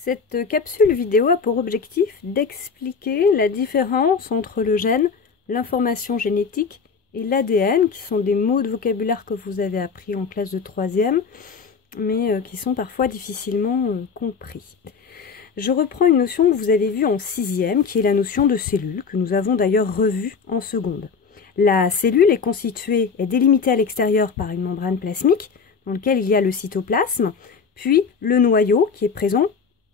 Cette capsule vidéo a pour objectif d'expliquer la différence entre le gène, l'information génétique et l'ADN, qui sont des mots de vocabulaire que vous avez appris en classe de 3e, mais qui sont parfois difficilement compris. Je reprends une notion que vous avez vue en 6e, qui est la notion de cellule, que nous avons d'ailleurs revue en seconde. La cellule est délimitée à l'extérieur par une membrane plasmique, dans laquelle il y a le cytoplasme, puis le noyau qui est présent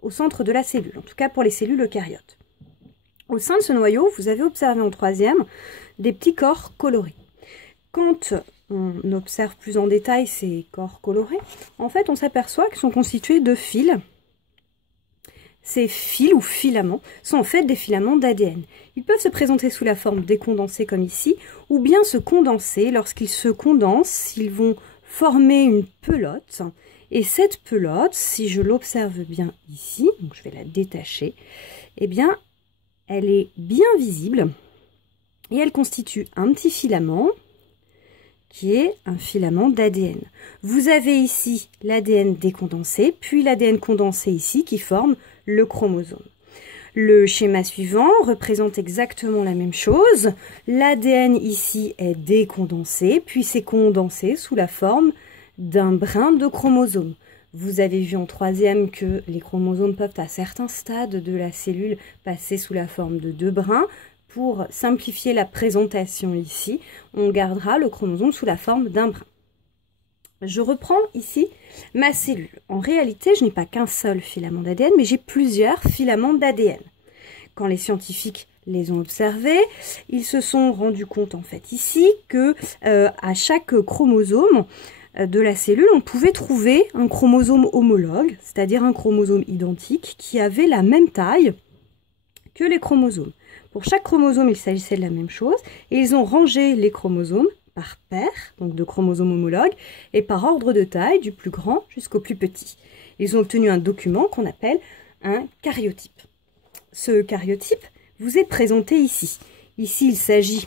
au centre de la cellule, en tout cas pour les cellules eucaryotes. Au sein de ce noyau, vous avez observé en 3e des petits corps colorés. Quand on observe plus en détail ces corps colorés, en fait on s'aperçoit qu'ils sont constitués de fils. Ces fils ou filaments sont en fait des filaments d'ADN. Ils peuvent se présenter sous la forme décondensée comme ici, ou bien se condenser. Lorsqu'ils se condensent, ils vont former une pelote. Et cette pelote, si je l'observe bien ici, donc je vais la détacher, eh bien, elle est bien visible et elle constitue un petit filament qui est un filament d'ADN. Vous avez ici l'ADN décondensé, puis l'ADN condensé ici qui forme le chromosome. Le schéma suivant représente exactement la même chose. L'ADN ici est décondensé, puis c'est condensé sous la forme d'un brin de chromosome. Vous avez vu en 3e que les chromosomes peuvent à certains stades de la cellule passer sous la forme de 2 brins. Pour simplifier la présentation ici, on gardera le chromosome sous la forme d'un brin. Je reprends ici ma cellule. En réalité, je n'ai pas qu'un seul filament d'ADN, mais j'ai plusieurs filaments d'ADN. Quand les scientifiques les ont observés, ils se sont rendus compte en fait ici que à chaque chromosome de la cellule, on pouvait trouver un chromosome homologue, c'est-à-dire un chromosome identique qui avait la même taille que les chromosomes. Pour chaque chromosome, il s'agissait de la même chose, et ils ont rangé les chromosomes par paire, donc de chromosomes homologues, et par ordre de taille, du plus grand jusqu'au plus petit. Ils ont obtenu un document qu'on appelle un karyotype. Ce karyotype vous est présenté ici. Ici, il s'agit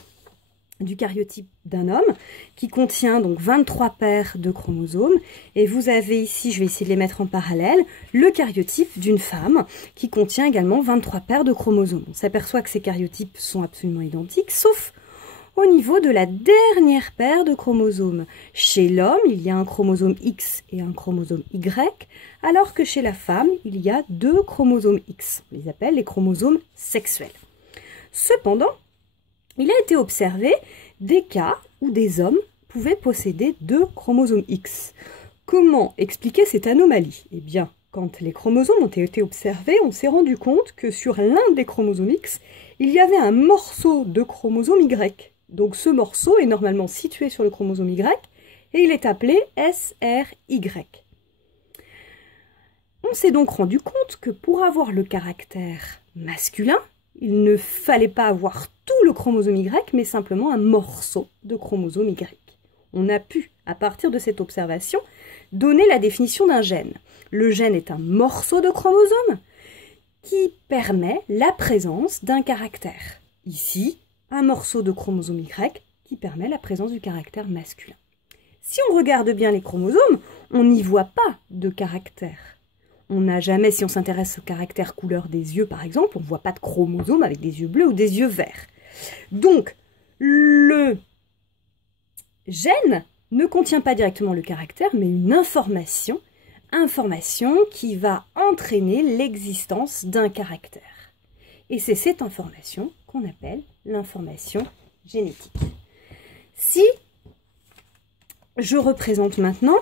du karyotype d'un homme qui contient donc 23 paires de chromosomes, et vous avez ici, je vais essayer de les mettre en parallèle, le karyotype d'une femme qui contient également 23 paires de chromosomes. On s'aperçoit que ces karyotypes sont absolument identiques, sauf au niveau de la dernière paire de chromosomes. Chez l'homme, il y a un chromosome X et un chromosome Y, alors que chez la femme, il y a 2 chromosomes X. On les appelle les chromosomes sexuels. Cependant, il a été observé des cas où des hommes pouvaient posséder 2 chromosomes X. Comment expliquer cette anomalie? Eh bien, quand les chromosomes ont été observés, on s'est rendu compte que sur l'un des chromosomes X, il y avait un morceau de chromosome Y. Donc ce morceau est normalement situé sur le chromosome Y et il est appelé SRY. On s'est donc rendu compte que pour avoir le caractère masculin, il ne fallait pas avoir tout le chromosome Y, mais simplement un morceau de chromosome Y. On a pu, à partir de cette observation, donner la définition d'un gène. Le gène est un morceau de chromosome qui permet la présence d'un caractère. Ici, un morceau de chromosome Y qui permet la présence du caractère masculin. Si on regarde bien les chromosomes, on n'y voit pas de caractère. On n'a jamais, si on s'intéresse au caractère couleur des yeux par exemple, on ne voit pas de chromosome avec des yeux bleus ou des yeux verts. Donc, le gène ne contient pas directement le caractère, mais une information qui va entraîner l'existence d'un caractère. Et c'est cette information qu'on appelle l'information génétique. Si je représente maintenant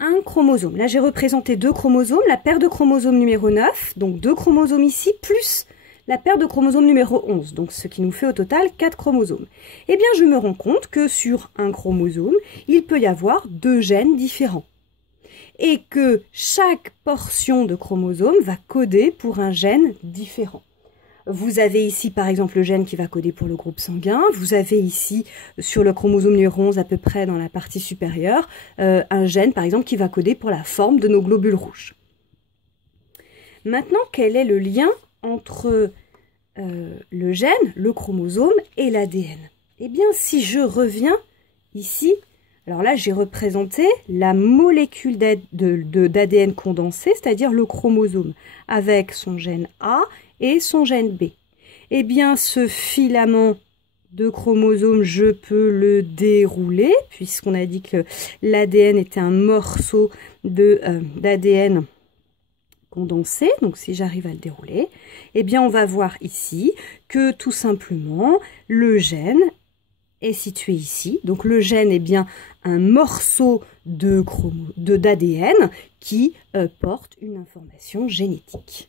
un chromosome. Là, j'ai représenté 2 chromosomes, la paire de chromosomes numéro 9, donc 2 chromosomes ici, plus la paire de chromosomes numéro 11, donc ce qui nous fait au total 4 chromosomes. Eh bien, je me rends compte que sur un chromosome, il peut y avoir 2 gènes différents. Et que chaque portion de chromosome va coder pour un gène différent. Vous avez ici, par exemple, le gène qui va coder pour le groupe sanguin. Vous avez ici, sur le chromosome numéro 11, à peu près dans la partie supérieure, un gène, par exemple, qui va coder pour la forme de nos globules rouges. Maintenant, quel est le lien entre le gène, le chromosome et l'ADN? Eh bien, si je reviens ici Alors là, j'ai représenté la molécule d'ADN condensé, c'est-à-dire le chromosome, avec son gène A et son gène B. Eh bien, ce filament de chromosome, je peux le dérouler, puisqu'on a dit que l'ADN était un morceau d'ADN condensé. Donc, si j'arrive à le dérouler, eh bien, on va voir ici que tout simplement, le gène est situé ici. Donc, le gène est bien un morceau d'ADN qui porte une information génétique.